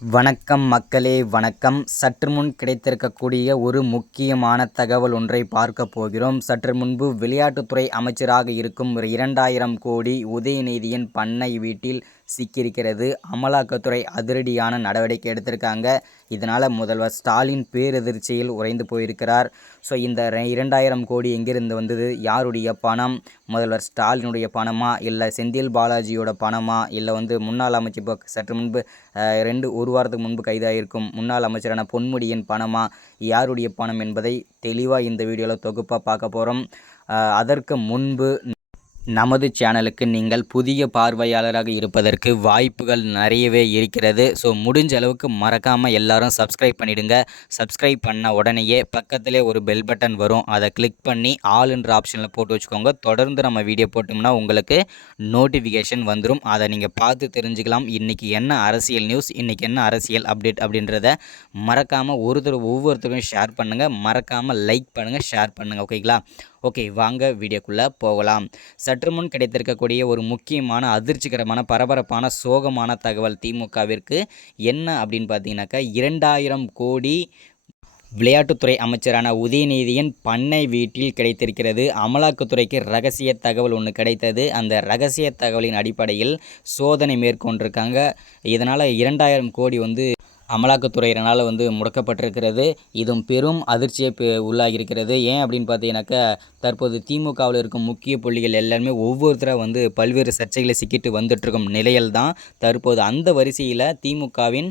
வணக்கம் மக்களே வணக்கம். சற்று முன் கிடைத்திருக்கக்கூடிய ஒரு முக்கியமான தகவல் ஒன்றை பார்க்க போகிறோம். சற்று முன்பு விளையாட்டுத்துறை அமைச்சராக இருக்கும் 2000 கோடி உதயநிதியின் பண்ணை வீட்டில் சிக்கியிருக்கிறது. அமலாக்கத்துறை அதிரடியான நடவடிக்கை எடுத்திருக்காங்க. இதனால் முதல்வர் ஸ்டாலின் பேரெதிர்ச்சியில் உறைந்து போயிருக்கிறார். ஸோ இந்த 2000 கோடி எங்கிருந்து வந்தது, யாருடைய பணம், முதல்வர் ஸ்டாலினுடைய பணமா, இல்லை செந்தில் பாலாஜியோட பணமா, இல்லை முன்னாள் அமைச்சர் இப்போ சற்று முன்பு ஒரு வாரத்துக்கு முன்பு கைதாகியிருக்கும் முன்னாள் அமைச்சரான பொன்முடியின் பணமா, யாருடைய பணம் என்பதை தெளிவாக இந்த வீடியோவில் தொகுப்பாக பார்க்க போகிறோம். அதற்கு முன்பு நமது சேனலுக்கு நீங்கள் புதிய பார்வையாளராக இருப்பதற்கு வாய்ப்புகள் நிறையவே இருக்கிறது. ஸோ முடிஞ்ச அளவுக்கு மறக்காமல் எல்லாரும் சப்ஸ்கிரைப் பண்ணிவிடுங்க. சப்ஸ்கிரைப் பண்ண உடனேயே பக்கத்திலே ஒரு பெல் பட்டன் வரும், அதை கிளிக் பண்ணி ஆல்ன்ற ஆப்ஷனில் போட்டு வச்சுக்கோங்க. தொடர்ந்து நம்ம வீடியோ போட்டோம்னா உங்களுக்கு நோட்டிஃபிகேஷன் வந்துடும். அதை நீங்கள் பார்த்து தெரிஞ்சுக்கலாம். இன்றைக்கி என்ன அரசியல் நியூஸ், இன்றைக்கி என்ன அரசியல் அப்டேட் அப்படின்றத மறக்காமல் ஒவ்வொருத்தரும் ஷேர் பண்ணுங்கள். மறக்காமல் லைக் பண்ணுங்கள், ஷேர் பண்ணுங்கள். ஓகேங்களா? ஓகே, வாங்க வீடியோக்குள்ளே போகலாம். சற்று முன் கிடைத்திருக்கக்கூடிய ஒரு முக்கியமான அதிர்ச்சிகரமான பரபரப்பான சோகமான தகவல் திமுகவிற்கு என்ன அப்படின்னு பார்த்தீங்கன்னாக்கா, 2000 கோடி விளையாட்டுத்துறை அமைச்சரான உதயநிதியின் பண்ணை வீட்டில் கிடைத்திருக்கிறது. அமலாக்கத்துறைக்கு ரகசிய தகவல் ஒன்று கிடைத்தது. அந்த ரகசிய தகவலின் அடிப்படையில் சோதனை மேற்கொண்டிருக்காங்க. இதனால் 2000 கோடி அமலாக்கத்துறையினால் முடக்கப்பட்டிருக்கிறது. இதுவும் பெரும் அதிர்ச்சியை உள்ளாகியிருக்கிறது. ஏன் அப்படின்னு பார்த்தீங்கன்னாக்கா, தற்போது திமுகவில் இருக்கும் முக்கிய புள்ளிகள் எல்லாருமே ஒவ்வொருத்தராக பல்வேறு சர்ச்சைகளை சிக்கிட்டு வந்துட்டுருக்கும் நிலையில் தான் தற்போது அந்த வரிசையில் திமுகவின்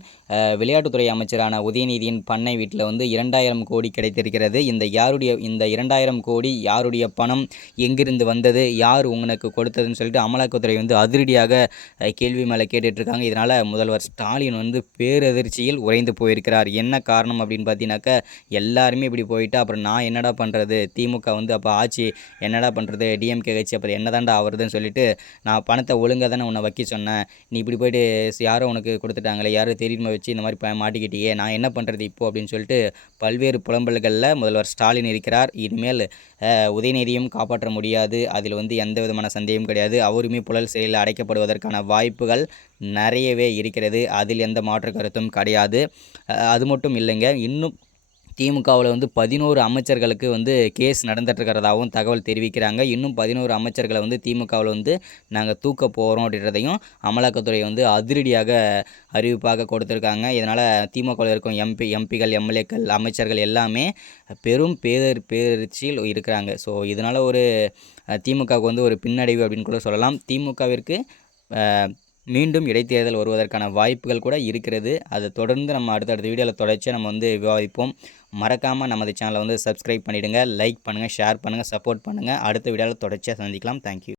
விளையாட்டுத்துறை அமைச்சரான உதயநிதியின் பண்ணை வீட்டில் 2000 கோடி கிடைத்திருக்கிறது. இந்த 2000 கோடி யாருடைய பணம், எங்கிருந்து வந்தது, யார் உங்களுக்கு கொடுத்ததுன்னு சொல்லிட்டு அமலாக்கத்துறை அதிரடியாக கேள்வி மேலே கேட்டுட்ருக்காங்க. இதனால் முதல்வர் ஸ்டாலின் பேரதிர்ச்சி உறைந்து போயிருக்கிறார். என்ன காரணம் அப்படின்னு பார்த்தீங்கன்னாக்கா, எல்லாருமே இப்படி போயிட்டு அப்புறம் நான் என்னடா பண்ணுறது, திமுக அப்போ ஆட்சி என்னடா பண்ணுறது, டிஎம்கே கட்சி அப்புறம் என்ன தாண்டா ஆகுறதுன்னு சொல்லிட்டு, நான் பணத்தை ஒழுங்காக தானே உன்னை வைக்க சொன்னேன், நீ இப்படி போயிட்டு யாரோ உனக்கு கொடுத்துட்டாங்களே, யாரோ தெரியுமா வச்சு இந்த மாதிரி மாட்டிக்கிட்டியே, நான் என்ன பண்ணுறது இப்போ அப்படின்னு சொல்லிட்டு பல்வேறு புலம்பல்களில் முதல்வர் ஸ்டாலின் இருக்கிறார். இனிமேல் உதயநிதியும் காப்பாற்ற முடியாது, அதில் எந்த விதமான சந்தேகம் கிடையாது. அவருமே புழல் சிறையில் அடைக்கப்படுவதற்கான வாய்ப்புகள் நிறையவே இருக்கிறது. அதில் எந்த மாற்று கருத்தும் கிடையாது. அது மட்டும் இல்லைங்க, இன்னும் திமுகவில் 11 அமைச்சர்களுக்கு கேஸ் நடந்துட்டுருக்கிறதாகவும் தகவல் தெரிவிக்கிறாங்க. இன்னும் 11 அமைச்சர்களை திமுகவில் நாங்கள் தூக்க போகிறோம் அப்படின்றதையும் அமலாக்கத்துறை அதிரடியாக அறிவிப்பாக கொடுத்துருக்காங்க. இதனால் திமுகவில் இருக்கும் எம்பிகள், எம்எல்ஏக்கள், அமைச்சர்கள் எல்லாமே பெரும் பேரதிர்ச்சியில் இருக்கிறாங்க. ஸோ இதனால் திமுகவுக்கு ஒரு பின்னடைவு அப்படின்னு கூட சொல்லலாம். திமுகவிற்கு மீண்டும் இடைத்தேர்தல் வருவதற்கான வாய்ப்புகள் கூட இருக்கிறது. அதை தொடர்ந்து நம்ம அடுத்தடுத்த வீடியோவில் தொடர்ச்சியாக நம்ம விவாதிப்போம். மறக்காமல் நமது சேனலை சப்ஸ்கிரைப் பண்ணிவிடுங்க, லைக் பண்ணுங்கள், ஷேர் பண்ணுங்கள், சப்போர்ட் பண்ணுங்கள். அடுத்த வீடியோவில் தொடர்ச்சியாக சந்திக்கலாம். தேங்க்யூ.